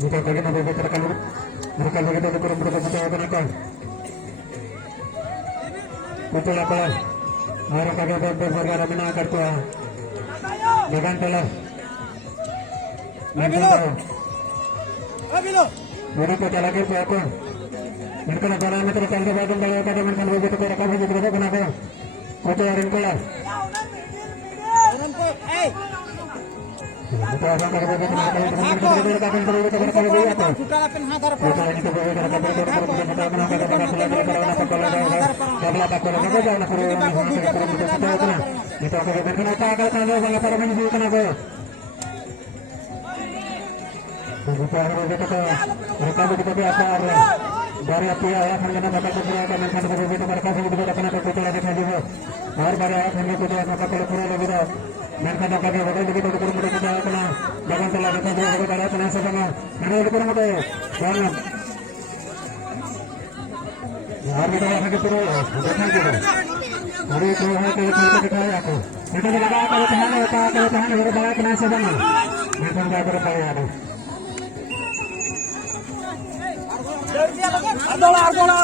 Jika kalian ada rekan mereka begitu kurang berkata apa? Betul apa? Orang kagak berperkara menakar tua. Jangan telah. Mereka lagi apa? Mereka negara metro tangga badan daya pada mereka begitu mereka begitu kenapa? Kota yang kelas. Dari api ayah hanya dapat beberapa menkan berbeda mereka begitu dapat kita lagi saja. Baru pada hanya kita dapat kalau lebih dah. Mereka dapat begitu kurang mereka kena jangan telah kita juga pada kena sama. Mana kurang itu? Jangan. Hari kita lagi turun. Bukan gitu. Hari itu kita aku. Kita jaga kalau tahan berbalik kena sama. Mereka enggak berbalik. Argola.